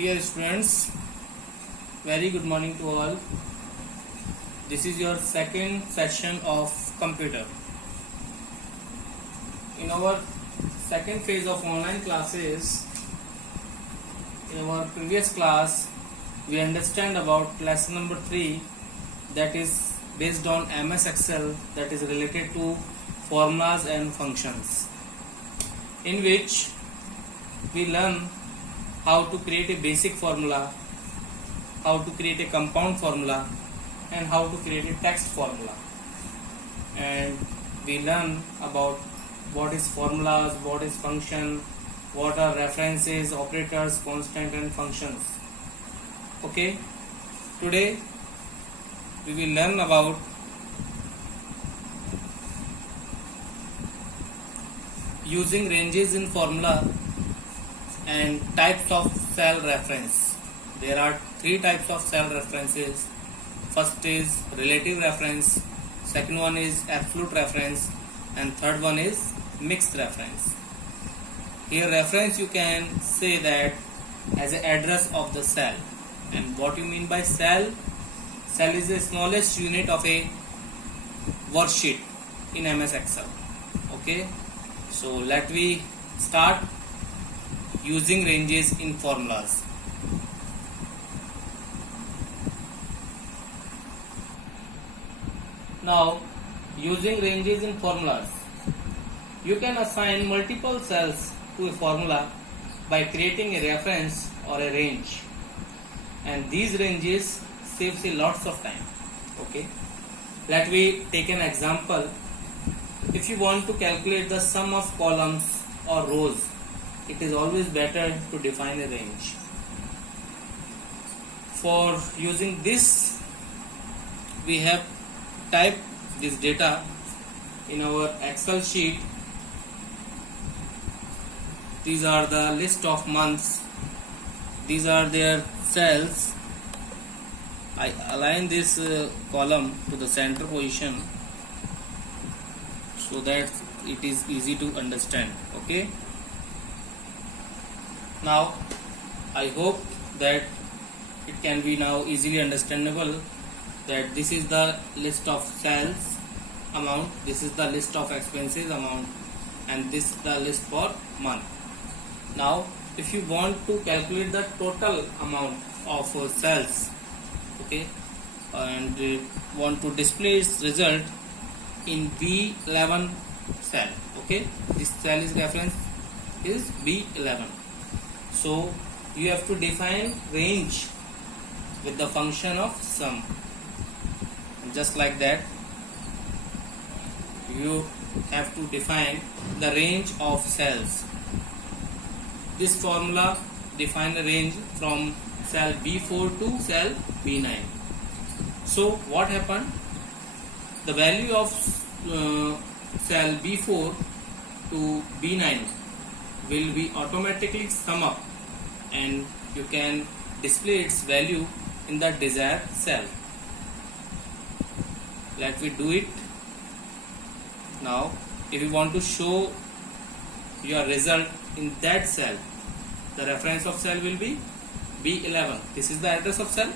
Dear students, very good morning to all. This is your second session of computer. In our second phase of online classes, in our previous class, we understand about lesson number 3, that is based on MS Excel, that is related to formulas and functions, in which we learn how to create a basic formula, how to create a compound formula, and how to create a text formula. And we learn about what is formulas, what is function, what are references, operators, constant and functions. Okay, today we will learn about using ranges in formula and types of cell reference. There are 3 types of cell references. First is relative reference, second one is absolute reference, and third one is mixed reference. Here reference you can say that as an address of the cell. And what you mean by cell? Cell is the smallest unit of a worksheet in MS Excel. Okay, so let we start using ranges in formulas. Now, using ranges in formulas, you can assign multiple cells to a formula by creating a reference or a range, and these ranges saves a lots of time. Okay, let me take an example. If you want to calculate the sum of columns or rows, it is always better to define a range. For using this, we have typed this data in our Excel sheet. These are the list of months. These are their cells. I align this column to the center position so that it is easy to understand. Okay. Now, I hope that it can be now easily understandable that this is the list of sales amount, this is the list of expenses amount, and this is the list for month. Now, if you want to calculate the total amount of sales, okay, and want to display its result in B11 cell, okay, this cell is reference is B11. So you have to define range with the function of sum. Just like that, you have to define the range of cells. This formula define the range from cell B4 to cell B9. So what happened? The value of cell B4 to B9 will be automatically sum up, and you can display its value in the desired cell. Let me do it. Now, if you want to show your result in that cell, the reference of cell will be B11. This is the address of cell.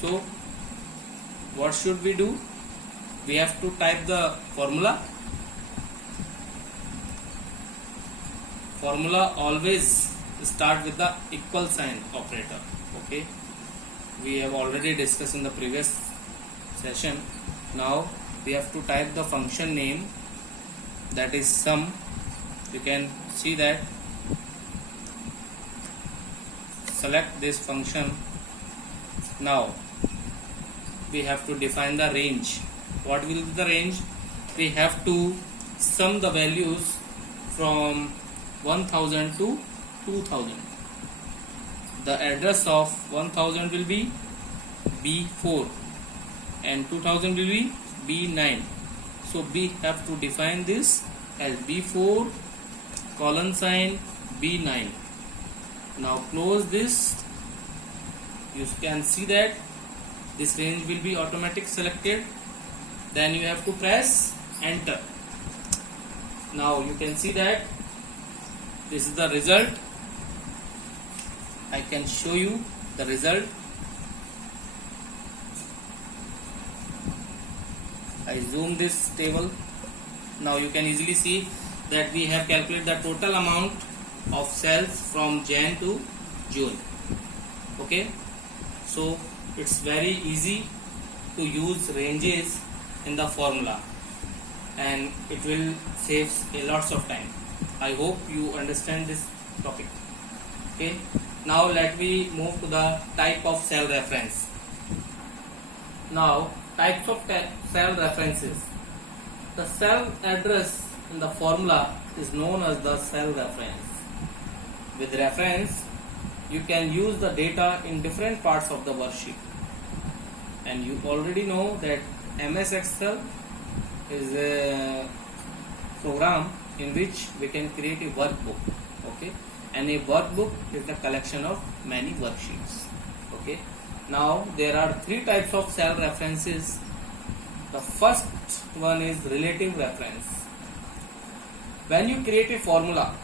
So, what should we do? We have to type the formula. Formula always start with the equal sign operator. Okay, we have already discussed in the previous session. Now we have to type the function name, that is sum. You can see that. Select this function. Now we have to define the range. What will be the range? We have to sum the values from 1000 to 2000. The address of 1000 will be B4 and 2000 will be B9. So we have to define this as B4 colon sign B9. Now close this. You can see that this range will be automatic selected. Then you have to press enter. Now you can see that this is the result. I can show you the result. I zoom this table. Now you can easily see that we have calculated the total amount of cells from Jan to June. Okay, so it's very easy to use ranges in the formula and it will save a lots of time. I hope you understand this topic. Okay, now let me move to the type of cell reference. Now, types of cell references. The cell address in the formula is known as the cell reference. With reference, you can use the data in different parts of the worksheet. And you already know that MS Excel is a program in which we can create a workbook. Okay, and a workbook is the collection of many worksheets. Okay, now there are three types of cell references. The first one is relative reference. When you create a formula,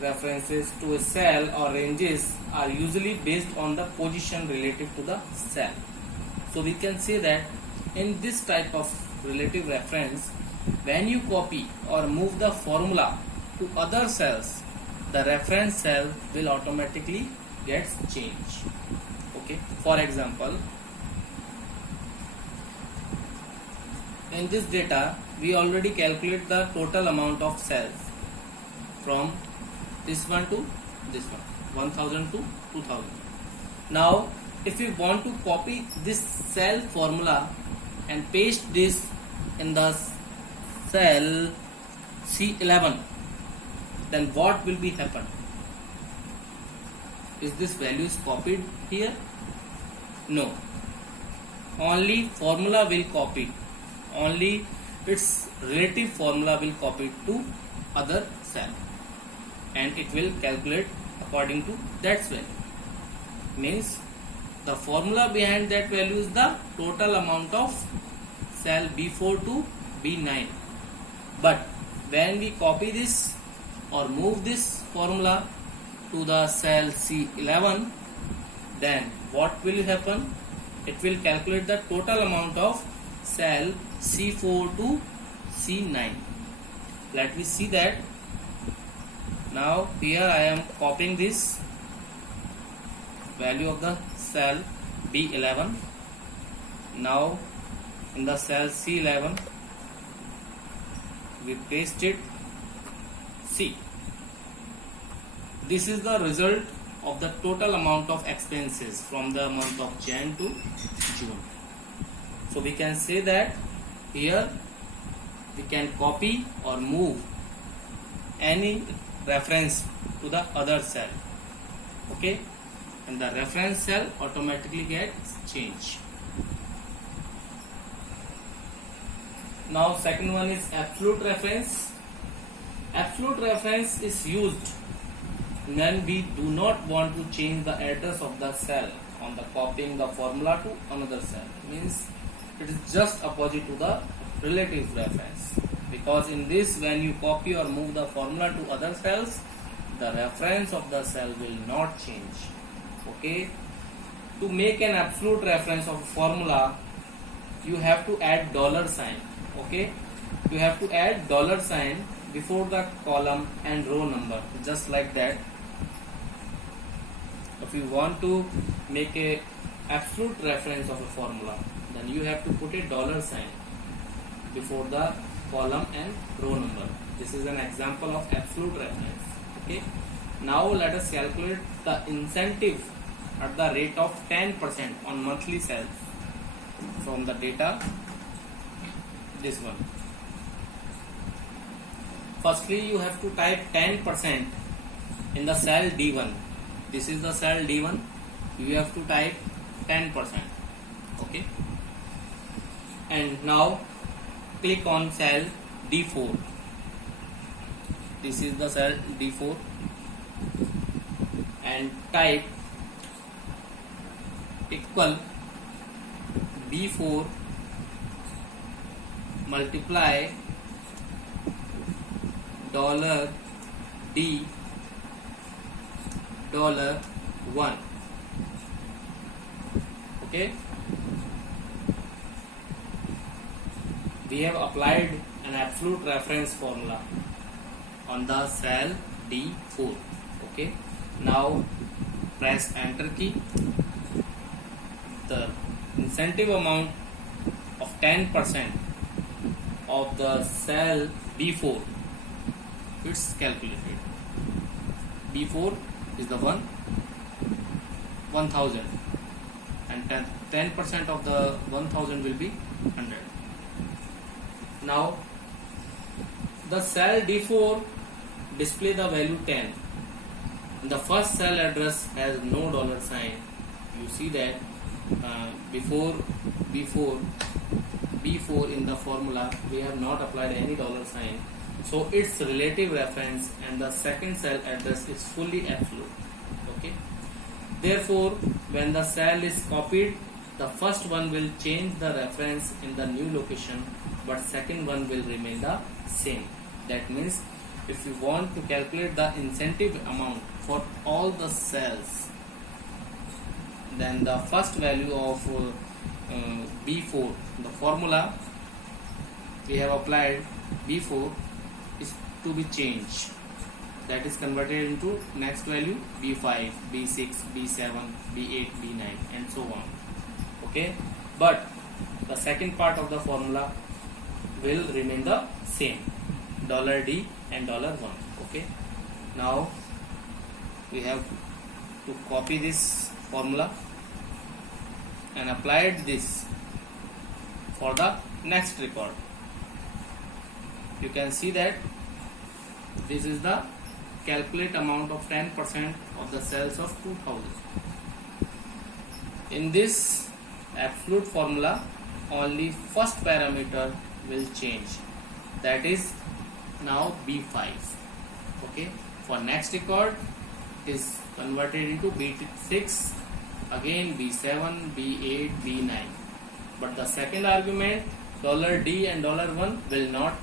references to a cell or ranges are usually based on the position relative to the cell. So we can say that in this type of relative reference, when you copy or move the formula to other cells, the reference cell will automatically get changed. Okay, for example, in this data we already calculate the total amount of cells from this one to this one, 1000 to 2000. Now if you want to copy this cell formula and paste this in the cell C11, then what will be happen? Is this value copied here? No. Only formula will copy. Only its relative formula will copy to other cell, and it will calculate according to that value. Means the formula behind that value is the total amount of cell B4 to B9. But when we copy this or move this formula to the cell C11, then what will happen? It will calculate the total amount of cell C4 to C9. Let me see that. Now here I am copying this value of the cell B11. Now in the cell C11 we paste it C. This is the result of the total amount of expenses from the month of Jan to June. So we can say that here we can copy or move any reference to the other cell. Okay, and the reference cell automatically gets changed. Now second one is absolute reference. Absolute reference is used when we do not want to change the address of the cell on the copying the formula to another cell. Means it is just opposite to the relative reference, because in this when you copy or move the formula to other cells, the reference of the cell will not change. Okay, to make an absolute reference of a formula, you have to add dollar sign. Okay, you have to add dollar sign before the column and row number, just like that. If you want to make a absolute reference of a formula, then you have to put a dollar sign before the column and row number. This is an example of absolute reference. Okay, now let us calculate the incentive at the rate of 10% on monthly sales from the data. This one. Firstly, you have to type 10% in the cell D1. This is the cell D1. You have to type 10%. Okay. And now click on cell D4. This is the cell D4. And type equal B4 multiply $D $D 1. Okay, we have applied an absolute reference formula on the cell D4. Okay, now press enter key. The incentive amount of 10% of the cell B4, it's calculated. B4 is the 1000, and 10% of the 1000 will be 100. Now the cell D4 display the value 10. The first cell address has no dollar sign. You see that before B4 in the formula we have not applied any dollar sign, so its relative reference and the second cell address is fully absolute. Okay, therefore when the cell is copied, the first one will change the reference in the new location, but second one will remain the same. That means if you want to calculate the incentive amount for all the cells, then the first value of B4, the formula we have applied B4 is to be changed, that is converted into next value B5, B6, B7, B8, B9 and so on. Okay, but the second part of the formula will remain the same, $D and $1. Okay, now we have to copy this formula and applied this for the next record. You can see that this is the calculate amount of 10% of the cells of 2000. In this absolute formula, only first parameter will change, that is now B5. Okay, for next record is converted into B6, again B7, B8, B9, but the second argument $D and $1 will not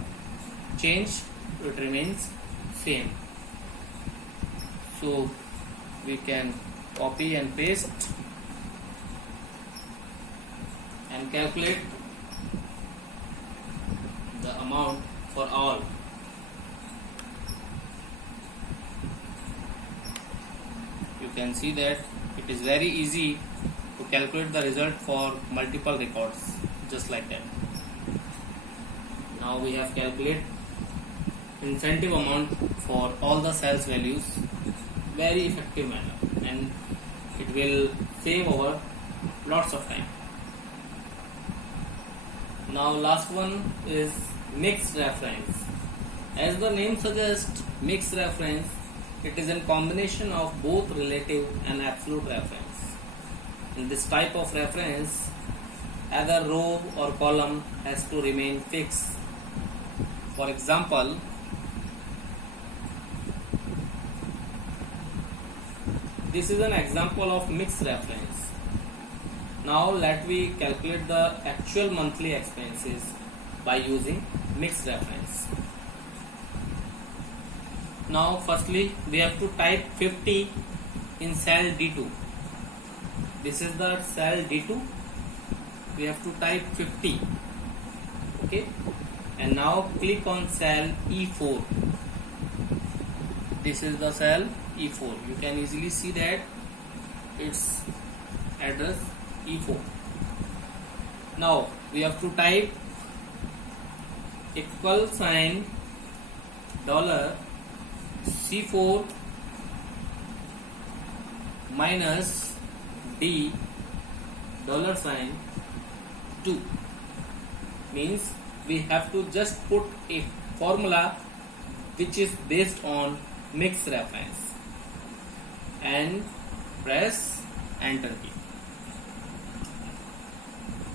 change, it remains same. So we can copy and paste and calculate the amount for all. You can see that it is very easy to calculate the result for multiple records, just like that. Now we have calculated incentive amount for all the cells values, very effective manner, and it will save our lots of time. Now last one is mixed reference. As the name suggests, mixed reference, it is a combination of both relative and absolute reference. In this type of reference, either row or column has to remain fixed. For example, this is an example of mixed reference. Now let me calculate the actual monthly expenses by using mixed reference. Now firstly we have to type 50 in cell D2. This is the cell D2. We have to type 50. Okay, and now click on cell E4. This is the cell E4. You can easily see that its address E4. Now we have to type equal sign $C4 minus D $2. Means we have to just put a formula which is based on mixed reference and press enter key.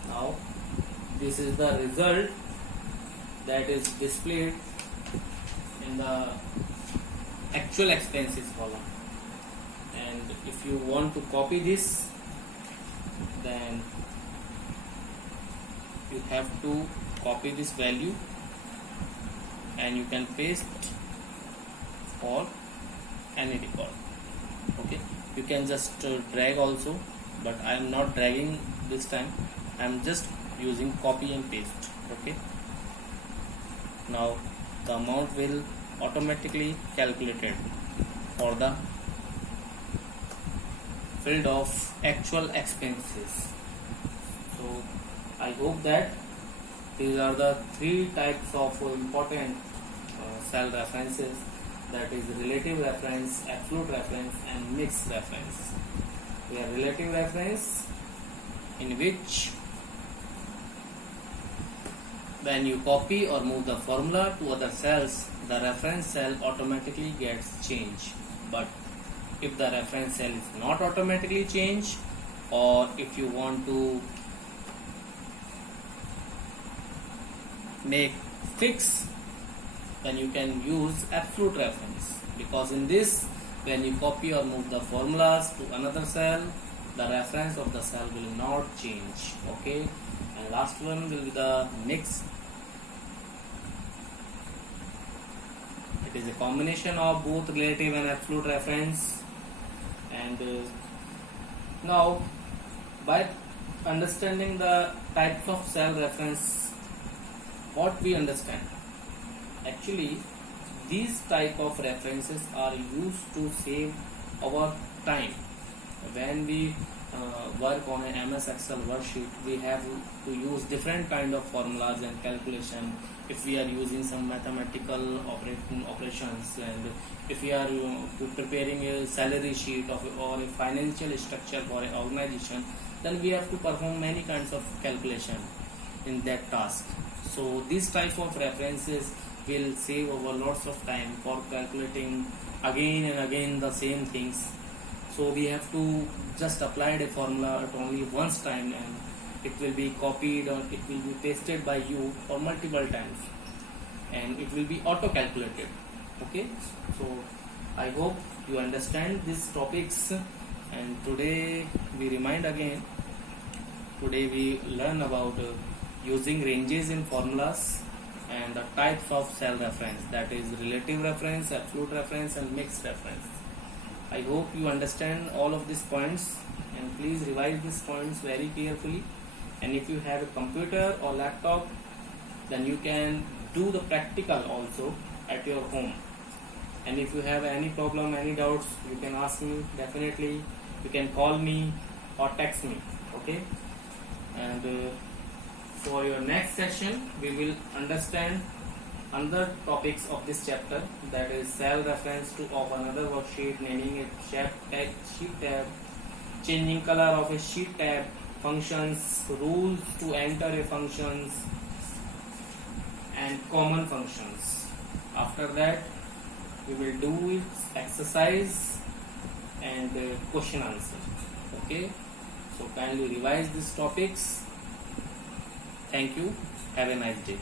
Now this is the result that is displayed in the actual expenses column, and if you want to copy this, then you have to copy this value and you can paste for any record. Okay, you can just drag also, but I am not dragging this time. I am just using copy and paste. Okay, now the amount will automatically calculated for the field of actual expenses. So I hope that these are the three types of important cell references, that is relative reference, absolute reference and mixed reference. We have relative reference, in which when you copy or move the formula to other cells, the reference cell automatically gets changed. But if the reference cell is not automatically changed, or if you want to make fix, then you can use absolute reference, because in this, when you copy or move the formulas to another cell, the reference of the cell will not change. Okay, and last one will be the mix. It is a combination of both relative and absolute reference. And now, by understanding the types of cell reference, what we understand, actually these type of references are used to save our time. When we work on an MS Excel worksheet, we have to use different kind of formulas and calculation. If we are using some mathematical operations, and if we are preparing a salary sheet of or a financial structure for an organization, then we have to perform many kinds of calculation in that task. So these type of references will save over lots of time for calculating again and again the same things. So we have to just apply a formula at only once time, and it will be copied or it will be pasted by you for multiple times, and it will be auto calculated. Okay, so I hope you understand these topics. And today we remind again, today we learn about using ranges in formulas and the types of cell reference, that is relative reference, absolute reference and mixed reference. I hope you understand all of these points, and please revise these points very carefully. And if you have a computer or laptop, then you can do the practical also at your home. And if you have any problem, any doubts, you can ask me. Definitely you can call me or text me. Okay, and for your next session we will understand other topics of this chapter, that is cell reference to of another worksheet, naming a sheet tab, changing color of a sheet tab, functions, rules to enter a functions, and common functions. After that we will do exercise and question answer. Okay, so kindly revise these topics. Thank you. Have a nice day.